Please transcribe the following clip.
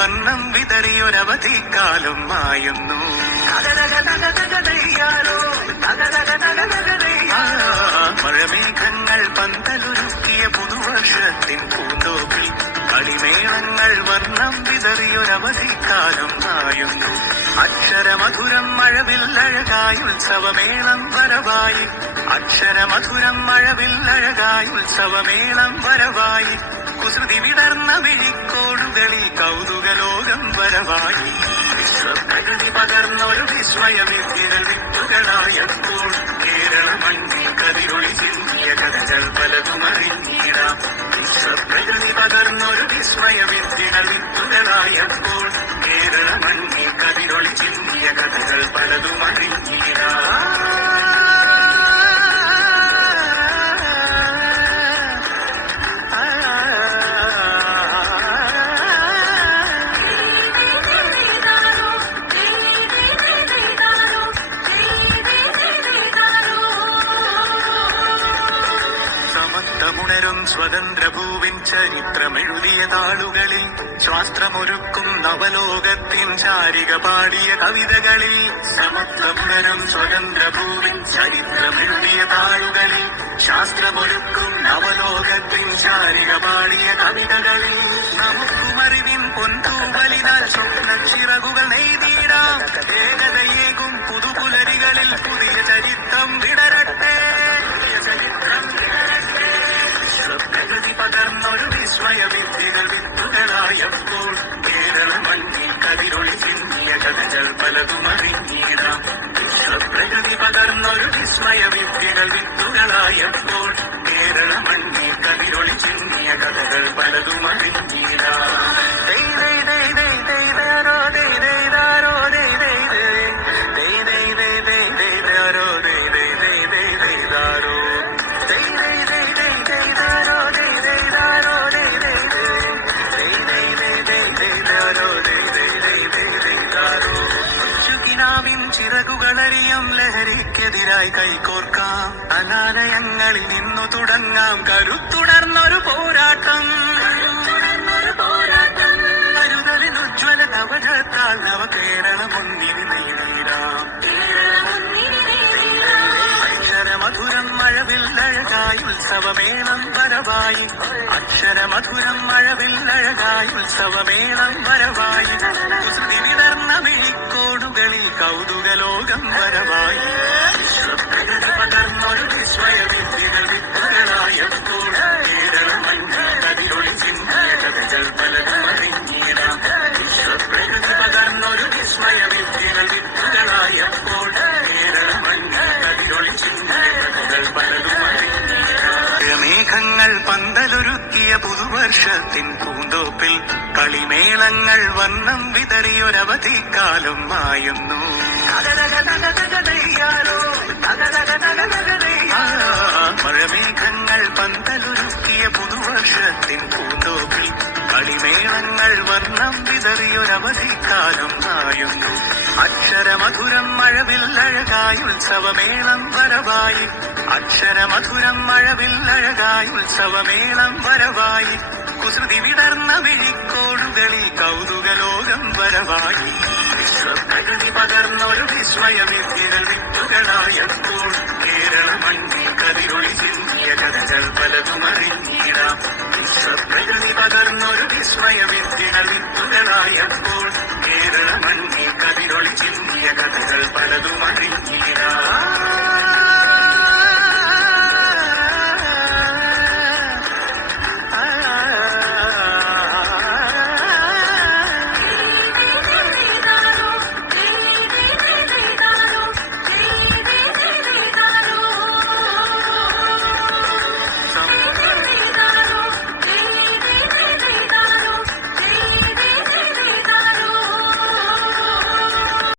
വർണ്ണം വിതറിയൊരവധിക്കാലം മായുന്നു. മഴമേഘങ്ങൾ പന്തലൊരുക്കിയ പുതുവർഷത്തിൻ പൂന്തോപ്പിൽ കളിമേളങ്ങൾ വർണ്ണം വിതറിയൊരവധിക്കാലം മായുന്നു. അക്ഷരമധുരം മഴവില്ലഴകായി ഉത്സവമേളം വരവായി. അക്ഷരമധുരം മഴവില്ലഴകായി ഉത്സവമേളം വരവായി. കുസൃതി വിടർന്ന വിഴിക്കോടുകളിൽ കൗതുകലോകം വരവായി. വിശ്വപ്രകൃതി പകർന്നൊരു വിസ്മയവിദ്യകൾ വിത്തുകളായപ്പോൾ കേരള മണ്ണിൽ കതിരൊളി ചിന്തിയ കഥകൾ പലതുമറിഞ്ഞിടാം. വിശ്വപ്രകൃതി പകർന്നൊരു വിസ്മയവിദ്യകൾ വിത്തുകളായപ്പോൾ കേരള മണ്ണിൽ കതിരൊളി ചിന്തിയ കഥകൾ പലതുമറിഞ്ഞിടാം. സമത്വമുണരും സ്വതന്ത്രഭൂവിൻ ചരിത്രമെഴുതിയ താളുകളിൽ ശാസ്ത്രമൊരുക്കും നവലോകത്തിൻ ചാരിക പാടിയ കവിതകളിൽ. സമത്വമുണരും സ്വതന്ത്രഭൂവിൻ ചരിത്രമെഴുതിയ താളുകളിൽ ശാസ്ത്രമൊരുക്കും നവലോകത്തിൻ ചാരിക പാടിയ കവിതകളിൽ. നമുക്കുമറിവിൻ പൊന്തൂവലിനാൽ സ്വപ്നച്ചിറകുകൾ നെയ്തിടാം. ഏകതയേകും പുതുപുലരികളിൽ പുതിയ ചരിത്രം വിടരട്ടെ. പ്രകൃതി പകർന്നൊരു വിസ്മയവിദ്യകൾ വിത്തുകളായപ്പോൾ കേരള മണ്ണിൽ കതിരൊളി ചിന്തിയ കഥകൾ പലതുമറിഞ്ഞിടാം. വിശ്വപ്രകൃതി പകർന്നൊരു വിസ്മയവിദ്യകൾ വിത്തുകളായപ്പോൾ കേരള മണ്ണിൽ കതിരൊളി ചിന്തിയ കഥകൾ പലതുമറിഞ്ഞിടാം. ചിറകുകളറിയും ലഹരിക്കെതിരായി കൈകോർക്കാം. അനാലയങ്ങളിൽ നിന്നു തുടങ്ങാം കരുത്തുടർന്നൊരു പോരാട്ടം. കരുതലിൽ ഉജ്ജ്വല നവജത്താൽ നവ കേരളം ഒന്നിന് നീരാം. അക്ഷരമധുരം മഴവില്ലഴകായി ഉത്സവമേളം വരവായി. അക്ഷരമധുരം മഴവില്ലഴകായി ഉത്സവമേളം വരവായി. കുസൃതി വിടർന്ന വിഴിക്കോടുകളിൽ കൗതുകലോകം വരവായി. വിശ്വപ്രകൃതി പകർന്നൊരു വിസ്മയവിദ്യകൾ വിത്തുകളായപ്പോൾ കേരള മണ്ണിൽ കതിരൊളി ചിന്തിയ കഥകൾ പലതുമറിഞ്ഞിടാം. വിശ്വപ്രകൃതി പകർന്നൊരു വിസ്മയവിദ്യകൾ വിത്തുകളായപ്പോൾ കേരള മണ്ണിൽ കതിരൊളി ചിന്തിയ കഥകൾ പലതുമറിഞ്ഞിടാം. മേഘങ്ങൾ പന്തലൊരുക്കിയ പുതുവർഷത്തിൻ പൂന്തോപ്പിൽ കളിമേളങ്ങൾ വർണ്ണം വിതറിയൊരവധിക്കാലം മായുന്നു. മഴമേഘങ്ങൾ പന്തലൊരുക്കിയ പുതുവർഷത്തിൻ പൂന്തോപ്പിൽ കളിമേളങ്ങൾ വർണ്ണം വിതറിയൊരവധിക്കാലം മായുന്നു. അക്ഷരമധുരം മഴവില്ലഴകായി ഉത്സവമേളം വരവായി. അക്ഷരമധുരം മഴവില്ലഴകായി ഉത്സവമേളം വരവായി. കുസൃതി വിടർന്ന വിഴിക്കോടുകളിൽ കൗതുകലോകം വരവായി. വിശ്വപ്രകൃതി പകർന്നൊരു വിസ്മയവിദ്യകൾ വിത്തുകളായപ്പോൾ കേരള മണ്ണിൽ കതിരൊളി ചിന്തിയ കഥകൾ പലതുമറിഞ്ഞിടാം. വിശ്വപ്രകൃതി പകർന്നൊരു വിസ്മയവിദ്യകൾ വിത്തുകളായപ്പോൾ